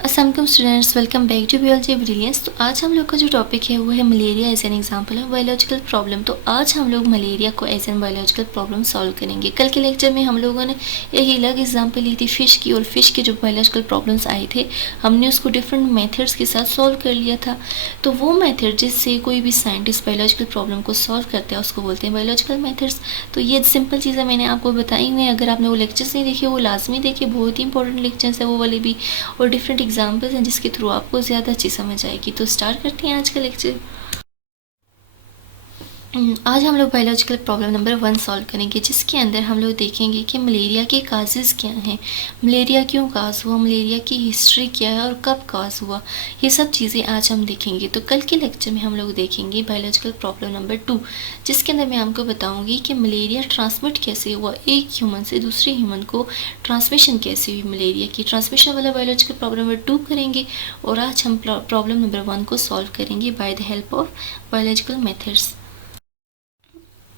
Aslam students, welcome back to biology brilliance. तो आज हम लोग का जो टॉपिक है वो है malaria as an example of biological problem. तो आज हम लोग मलेरिया को as an biological problem solve करेंगे। कल के लेक्चर में हम लोगों ने एक अलग एग्जांपल ली थी फ़िश की, और फिश के जो बायोलॉजिकल प्रॉब्लम्स आए थे हमने उसको डिफरेंट मेथड्स के साथ सॉल्व कर लिया था। तो वो मेथड जिससे कोई भी साइंटिस्ट बायोलॉजिकल प्रॉब्लम को सॉल्व करता है उसको बोलते हैं बायोलॉजिकल मेथड्स। तो ये सिंपल चीज़ें मैंने आपको बताई हुई हैं। अगर आपने वो लेक्चर्स नहीं देखे वो लाजमी देखे, बहुत ही इंपॉर्टेंट लेक्चर्स है वो वाले भी, और डिफरेंट एग्जाम्पल्स हैं जिसके थ्रू आपको ज़्यादा अच्छी समझ आएगी। तो स्टार्ट करते हैं आज का लेक्चर। आज हम लोग बायोलॉजिकल प्रॉब्लम नंबर 1 सॉल्व करेंगे, जिसके अंदर हम लोग देखेंगे कि मलेरिया के काजेज़ क्या हैं, मलेरिया क्यों काज हुआ, मलेरिया की हिस्ट्री क्या है और कब काज हुआ। ये सब चीज़ें आज हम देखेंगे। तो कल के लेक्चर में हम लोग देखेंगे बायोलॉजिकल प्रॉब्लम नंबर 2, जिसके अंदर मैं आपको बताऊंगी कि मलेरिया ट्रांसमिट कैसे हुआ, एक ह्यूमन से दूसरे ह्यूमन को ट्रांसमिशन कैसे हुई, मलेरिया की ट्रांसमिशन वाला बायोलॉजिकल प्रॉब्लम नंबर 2 करेंगे। और आज हम प्रॉब्लम नंबर 1 को सॉल्व करेंगे by the help of biological methods.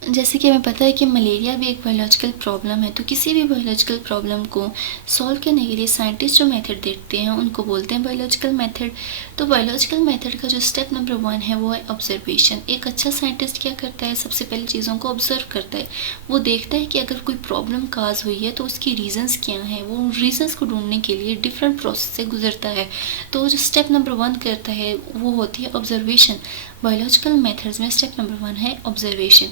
जैसे कि हमें पता है कि मलेरिया भी एक बायोलॉजिकल प्रॉब्लम है, तो किसी भी बायोलॉजिकल प्रॉब्लम को सॉल्व करने के लिए साइंटिस्ट जो मेथड देखते हैं उनको बोलते हैं बायोलॉजिकल मेथड। तो बायोलॉजिकल मेथड का जो स्टेप नंबर 1 है वो है ऑब्जर्वेशन। एक अच्छा साइंटिस्ट क्या करता है, सबसे पहले चीज़ों को ऑब्जर्व करता है। वो देखता है कि अगर कोई प्रॉब्लम काज हुई है तो उसकी रीजंस क्या हैं, वो उन रीजंस को ढूंढने के लिए डिफरेंट प्रोसेस से गुजरता है। तो जो स्टेप नंबर 1 करता है वो होती है ऑब्जर्वेशन। बायोलॉजिकल मेथड्स में स्टेप नंबर 1 है ऑब्जर्वेशन।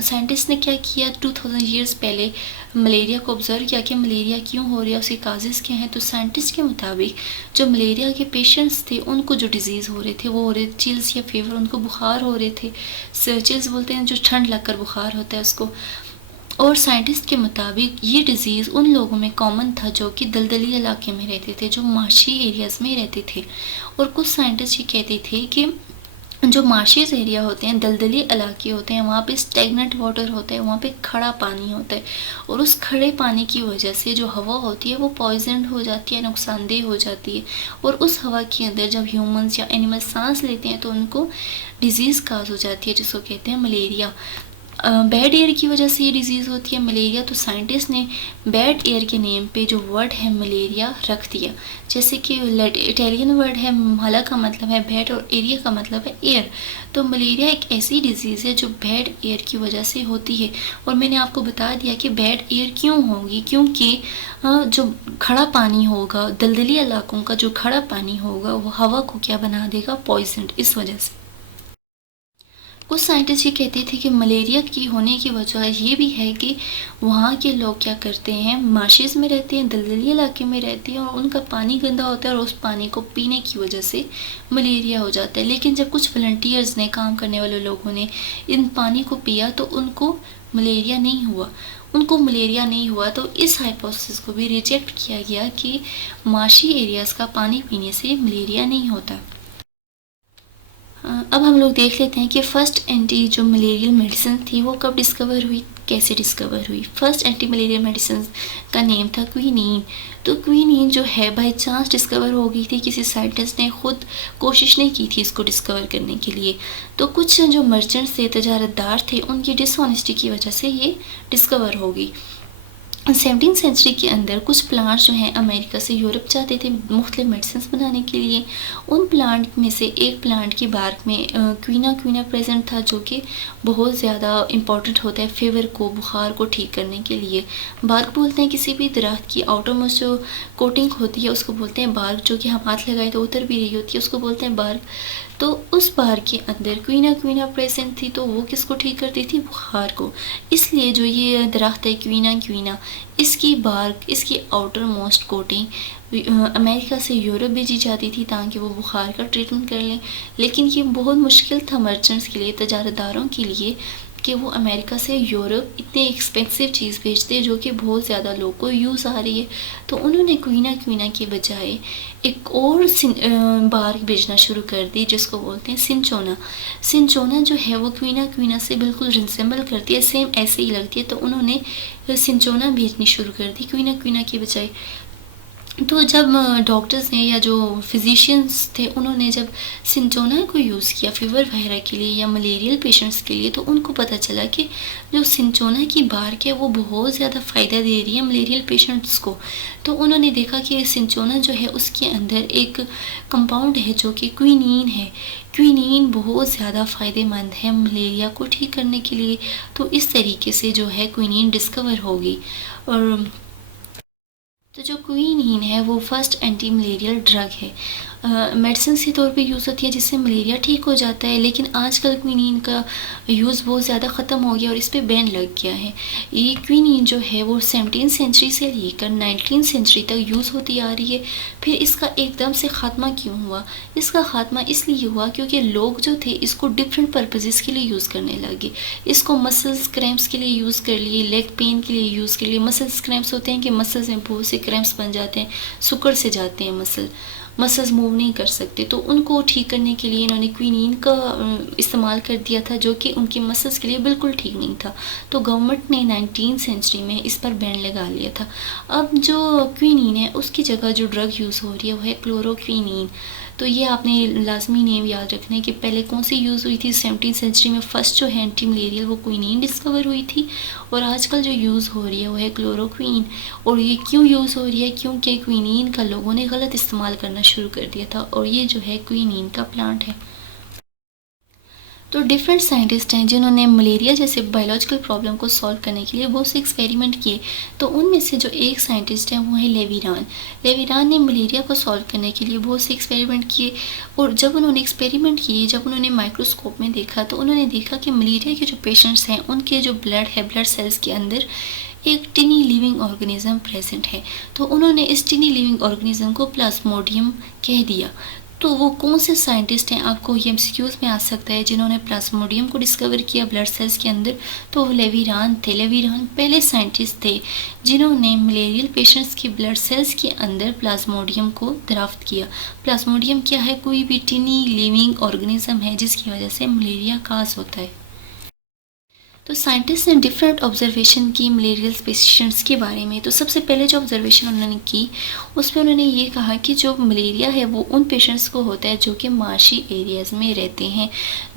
साइंटिस्ट ने क्या किया, 2000 ईयर्स पहले मलेरिया को ऑब्जर्व किया कि मलेरिया क्यों हो रहा है, उसके काजेज़ क्या हैं। तो साइंटिस्ट के मुताबिक जो मलेरिया के पेशेंट्स थे उनको जो डिजीज़ हो रहे थे वो हो रहे चिल्स या फीवर, उनको बुखार हो रहे थे। चिल्स बोलते हैं जो ठंड लगकर बुखार होता है उसको। और साइंटिस्ट के मुताबिक ये डिज़ीज़ उन लोगों में कॉमन था जो कि दलदली इलाके में रहते थे, जो माशी एरियाज़ में रहते थे। और कुछ साइंटिस्ट ये कहते थे कि जो मार्शिस एरिया होते हैं, दलदली इलाके होते हैं, वहाँ पे स्टेगनेंट वाटर होता है, वहाँ पे खड़ा पानी होता है। और उस खड़े पानी की वजह से जो हवा होती है वो पॉइजन हो जाती है, नुकसानदेह हो जाती है। और उस हवा के अंदर जब ह्यूमंस या एनिमल्स सांस लेते हैं तो उनको डिजीज़ काज हो जाती है, जिसको कहते हैं मलेरिया। बैड एयर की वजह से ये डिज़ीज़ होती है मलेरिया। तो साइंटिस्ट ने बैड एयर के नेम पे जो वर्ड है मलेरिया रख दिया। जैसे कि इटालियन वर्ड है, मला का मतलब है बैड और एरिया का मतलब है एयर। तो मलेरिया एक ऐसी डिज़ीज़ है जो बैड एयर की वजह से होती है। और मैंने आपको बता दिया कि बैड एयर क्यों होगी, क्योंकि जो खड़ा पानी होगा, दलदली इलाकों का जो खड़ा पानी होगा वो हवा को क्या बना देगा, पॉइजन, इस वजह से। कुछ साइंटिस्ट ये कहते थे कि मलेरिया की होने की वजह ये भी है कि वहाँ के लोग क्या करते हैं, मार्शेस में रहते हैं, दलदली इलाके में रहते हैं, और उनका पानी गंदा होता है और उस पानी को पीने की वजह से मलेरिया हो जाता है। लेकिन जब कुछ वॉलंटियर्स ने, काम करने वाले लोगों ने इन पानी को पिया तो उनको मलेरिया नहीं हुआ। तो इस हाइपोथेसिस को भी रिजेक्ट किया गया कि माशी एरियाज़ का पानी पीने से मलेरिया नहीं होता। अब हम लोग देख लेते हैं कि फ़र्स्ट एंटी जो मलेरियल मेडिसिन थी वो कब डिस्कवर हुई, कैसे डिस्कवर हुई। फर्स्ट एंटी मलेरियल मेडिसिन का नेम था क्विनीन। तो क्विनीन जो है बाई चांस डिस्कवर हो गई थी, किसी साइंटिस्ट ने खुद कोशिश नहीं की थी इसको डिस्कवर करने के लिए। तो कुछ जो मर्चेंट्स थे, तजारतदार थे, उनकी डिसऑनेस्टी की वजह से ये डिस्कवर हो गई। 17वीं सेंचुरी के अंदर कुछ प्लांट्स जो हैं अमेरिका से यूरोप जाते थे मुख्तलिफ मेडिसिन बनाने के लिए। उन प्लांट में से एक प्लांट की बार्क में क्वीना प्रेजेंट था, जो कि बहुत ज़्यादा इंपॉर्टेंट होता है फीवर को, बुखार को ठीक करने के लिए। बार्क बोलते हैं किसी भी दरख्त की आउटर मोस्ट जो कोटिंग होती है उसको बोलते हैं बार्क, जो कि हम हाथ लगाए तो उतर भी रही होती है उसको बोलते हैं बार्क। तो उस बार के अंदर क्वीना प्रेजेंट थी, तो वो किसको ठीक करती थी, बुखार को। इसलिए जो ये दरख्त है क्वीना, इसकी बार्क, इसकी आउटर मोस्ट कोटिंग अमेरिका से यूरोप भेजी जाती थी ताकि वो बुखार का ट्रीटमेंट कर लें। लेकिन ये बहुत मुश्किल था मर्चेंट्स के लिए, तजारतदारों के लिए, कि वो अमेरिका से यूरोप इतनी एक्सपेंसिव चीज़ भेजते जो कि बहुत ज़्यादा लोगों को यूज़ आ रही है। तो उन्होंने क्वीना के बजाय एक और बार्क भेजना शुरू कर दी जिसको बोलते हैं सिंचोना जो है वो क्वीना से बिल्कुल रिसेंबल करती है, सेम ऐसे ही लगती है। तो उन्होंने सिंचोना भेजनी शुरू कर दी क्वीना के बजाय। तो जब डॉक्टर्स ने या जो फिजिशियंस थे उन्होंने जब सिंचोना को यूज़ किया फीवर वगैरह के लिए या मलेरियल पेशेंट्स के लिए, तो उनको पता चला कि जो सिंचोना की बार्क है वो बहुत ज़्यादा फ़ायदा दे रही है मलेरियल पेशेंट्स को। तो उन्होंने देखा कि सिंचोना जो है उसके अंदर एक कंपाउंड है जो कि क्विनीन है। क्विनीन बहुत ज़्यादा फ़ायदेमंद है मलेरिया को ठीक करने के लिए। तो इस तरीके से जो है क्विनीन डिस्कवर होगी। और तो जो क्विनीन है वो फर्स्ट एंटी मलेरियल ड्रग है, मेडिसिन के तौर पे यूज़ होती है जिससे मलेरिया ठीक हो जाता है। लेकिन आजकल क्विनीन का यूज़ बहुत ज़्यादा ख़त्म हो गया और इस पे बैन लग गया है। ये क्विनीन जो है वो 17वीं सेंचुरी से लेकर 19वीं सेंचुरी तक यूज़ होती आ रही है। फिर इसका एकदम से ख़ात्मा क्यों हुआ? इसका ख़ात्मा इसलिए हुआ क्योंकि लोग जो थे इसको डिफरेंट पर्पजेज़ के लिए यूज़ करने लगे। इसको मसल्स क्रैम्प्स के लिए यूज़ कर लिए, लेग पेन के लिए यूज़ कर लिए। मसल्स क्रैम्प्स होते हैं कि मसल्स में बहुत से क्रैम्प्स बन जाते हैं, सुकड़ से जाते हैं मसल्स मूव नहीं कर सकते, तो उनको ठीक करने के लिए इन्होंने क्विनीन का इस्तेमाल कर दिया था, जो कि उनकी मसल्स के लिए बिल्कुल ठीक नहीं था। तो गवर्नमेंट ने 19वीं सेंचुरी में इस पर बैन लगा लिया था। अब जो क्विनीन है उसकी जगह जो ड्रग यूज़ हो रही है वो है क्लोरोक्विनीन। तो ये आपने लाजमी नेम याद रखना है कि पहले कौन सी यूज़ हुई थी। 17वीं सेंचुरी में फर्स्ट जो है एंटी मलेरियल वो क्विनीन डिस्कवर हुई थी, और आजकल जो यूज़ हो रही है वो है क्लोरोक्विन। और ये क्यों यूज़ हो रही है? क्योंकि क्विनीन का लोगों ने गलत इस्तेमाल करना शुरू कर दिया था, और ये जो है क्विनीन का प्लांट है। तो डिफरेंट साइंटिस्ट हैं जिन्होंने मलेरिया जैसे बायोलॉजिकल प्रॉब्लम को सॉल्व करने के लिए बहुत से एक्सपेरिमेंट किए। तो उनमें से जो एक साइंटिस्ट हैं वो है लेविरान। लेविरान ने मलेरिया को सॉल्व करने के लिए बहुत से एक्सपेरिमेंट किए, और जब उन्होंने एक्सपेरिमेंट किए, जब उन्होंने माइक्रोस्कोप में देखा, तो उन्होंने देखा कि मलेरिया के जो पेशेंट्स हैं उनके जो ब्लड है, ब्लड सेल्स के अंदर एक टिनी लिविंग ऑर्गेनिज्म प्रेजेंट है। तो उन्होंने इस टिनी लिविंग ऑर्गेनिज्म को प्लाज्मोडियम कह दिया। तो वो कौन से साइंटिस्ट हैं, आपको ये एमसीक्यूज में आ सकता है, जिन्होंने प्लाज्मोडियम को डिस्कवर किया ब्लड सेल्स के अंदर? तो वो लेविरान थे। लेविरान पहले साइंटिस्ट थे जिन्होंने मलेरियल पेशेंट्स के ब्लड सेल्स के अंदर प्लाज्मोडियम को दराफ्त किया। प्लाज्मोडियम क्या है? कोई भी टिनी लिविंग ऑर्गेनिज्म है जिसकी वजह से मलेरिया काज होता है। तो साइंटिस्ट ने डिफरेंट ऑब्जर्वेशन की मलेरियल पेशेंट्स के बारे में। तो सबसे पहले जो ऑब्जर्वेशन उन्होंने की उसमें उन्होंने ये कहा कि जो मलेरिया है वो उन पेशेंट्स को होता है जो कि मार्शी एरियाज़ में रहते हैं,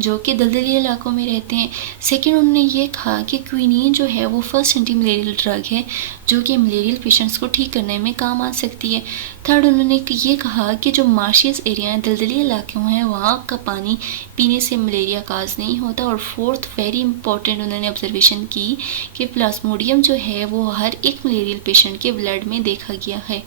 जो कि दलदली इलाकों में रहते हैं। सेकेंड उन्होंने ये कहा कि क्विनीन जो है वो फर्स्ट एंटी मलेरियल ड्रग है जो कि मलेरियल पेशेंट्स को ठीक करने में काम आ सकती है। थर्ड उन्होंने ये कहा कि जो मार्शियस एरिया हैं, दलदली इलाके हैं, वहाँ का पानी पीने से मलेरिया काज नहीं होता। और फोर्थ वेरी इंपॉर्टेंट उन्होंने ऑब्जर्वेशन की कि प्लाज्मोडियम जो है वो हर एक मलेरियल पेशेंट के ब्लड में देखा गया है।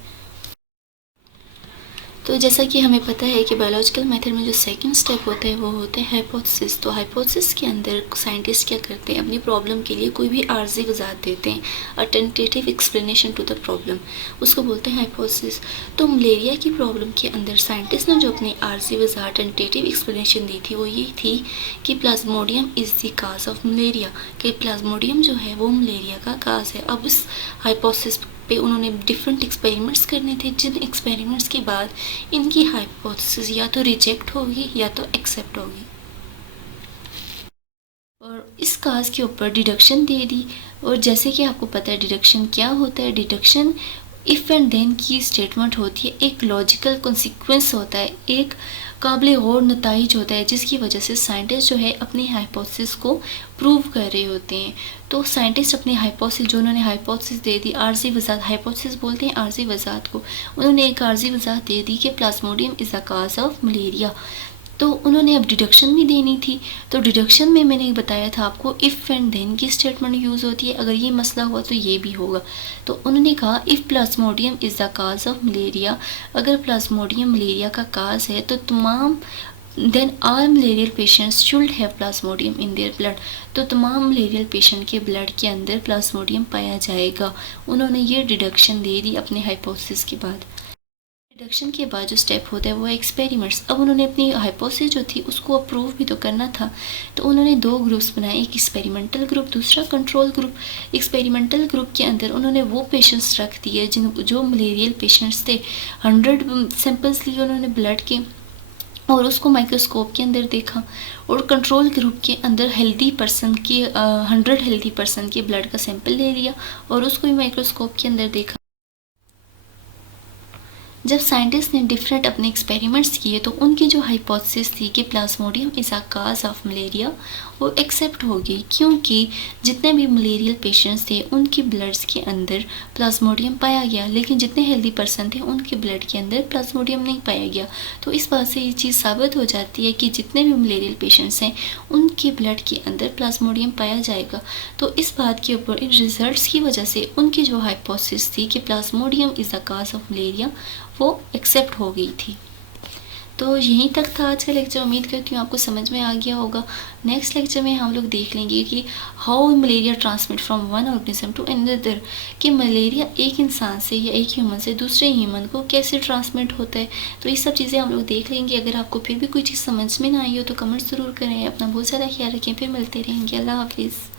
तो जैसा कि हमें पता है कि बायोलॉजिकल मेथड में जो सेकंड स्टेप होता है वो होता है हाइपोथेसिस। तो हाइपोथेसिस के अंदर साइंटिस्ट क्या करते हैं, अपनी प्रॉब्लम के लिए कोई भी आर्जी वजाहत देते हैं, a tentative explanation to the problem, उसको बोलते हैं हाइपोथेसिस। तो मलेरिया की प्रॉब्लम के अंदर साइंटिस्ट ने जो अपनी आर्जी वजाहत टेंटेटिव एक्सप्लेनेशन दी थी वो ये थी कि Plasmodium is the cause of malaria, कि प्लाज्मोडियम जो है वो मलेरिया का काज है। अब इस हाइपोथेसिस पे उन्होंने डिफरेंट एक्सपेरिमेंट्स करने थे, जिन एक्सपेरिमेंट्स के बाद इनकी हाइपोथेसिस या तो रिजेक्ट होगी या तो एक्सेप्ट होगी। और इस काज के ऊपर डिडक्शन दे दी। और जैसे कि आपको पता है डिडक्शन क्या होता है, डिडक्शन इफ़ एंड देन की स्टेटमेंट होती है, एक लॉजिकल कॉन्सिक्वेंस होता है, एक काबिल गौर नताइज होता है जिसकी वजह से साइंटिस्ट जो है अपनी हाइपोथेसिस को प्रूव कर रहे होते हैं। तो साइंटिस्ट अपनी हाइपोथेसिस जो उन्होंने हाइपोथेसिस दे दी, आर्जी वजाहत, हाइपोथेसिस बोलते हैं आर्जी वजाहत को, उन्होंने एक आर्जी वजाहत दे दी कि Plasmodium is the cause of malaria. तो उन्होंने अब डिडक्शन भी देनी थी। तो डिडक्शन में मैंने बताया था आपको इफ़ एंड देन की स्टेटमेंट यूज़ होती है, अगर ये मसला हुआ तो ये भी होगा। तो उन्होंने कहा if plasmodium is the cause of malaria, अगर प्लाज्मोडियम मलेरिया का काज है तो तमाम then all malarial patients should have plasmodium in their blood, तो तमाम मलेरियल पेशेंट के ब्लड के अंदर प्लाज्मोडियम पाया जाएगा। उन्होंने ये डिडक्शन दे दी अपने हाइपोथेसिस के बाद। डिडक्शन के बाद जो स्टेप होता है वो है एक्सपेरिमेंट्स। अब उन्होंने अपनी हाइपोथेसिस जो थी उसको अप्रूव भी तो करना था, तो उन्होंने दो ग्रुप्स बनाए, एक एक्सपेरिमेंटल ग्रुप, दूसरा कंट्रोल ग्रुप। एक्सपेरिमेंटल ग्रुप के अंदर उन्होंने वो पेशेंट्स रख दिए जो मलेरियल पेशेंट्स थे। 100 सैंपल्स लिए उन्होंने ब्लड के और उसको माइक्रोस्कोप के अंदर देखा। और कंट्रोल ग्रुप के अंदर हेल्दी पर्सन के 100 हेल्दी पर्सन के ब्लड का सैंपल ले लिया और उसको भी माइक्रोस्कोप के अंदर देखा। जब साइंटिस्ट ने डिफरेंट अपने एक्सपेरिमेंट्स किए तो उनकी जो हाइपोथेसिस थी कि Plasmodium is a cause of malaria वो एक्सेप्ट हो गई, क्योंकि जितने भी मलेरियल पेशेंट्स थे उनकी ब्लड्स के अंदर प्लाज्मोडियम पाया गया, लेकिन जितने हेल्दी पर्सन थे उनके ब्लड के अंदर प्लाज्मोडियम नहीं पाया गया। तो इस बात से ये चीज़ साबित हो जाती है कि जितने भी मलेरियल पेशेंट्स हैं उनके ब्लड के अंदर प्लाज्मोडियम पाया जाएगा। तो इस बात के ऊपर इन रिजल्ट्स की वजह से उनकी जो हाइपोथेसिस थी कि Plasmodium is the cause of malaria वो एक्सेप्ट हो गई थी। तो यहीं तक था आज का लेक्चर। उम्मीद करती हूँ आपको समझ में आ गया होगा। नेक्स्ट लेक्चर में हम लोग देख लेंगे कि how malaria transmit from one organism to another, कि मलेरिया एक इंसान से या एक ह्यूमन से दूसरे ह्यूमन को कैसे ट्रांसमिट होता है। तो ये सब चीज़ें हम लोग देख लेंगे। अगर आपको फिर भी कोई चीज़ समझ में ना आई हो तो कमेंट ज़रूर करें। अपना बहुत ज़्यादा ख्याल रखें, फिर मिलते रहेंगे। अल्लाह हाफिज़।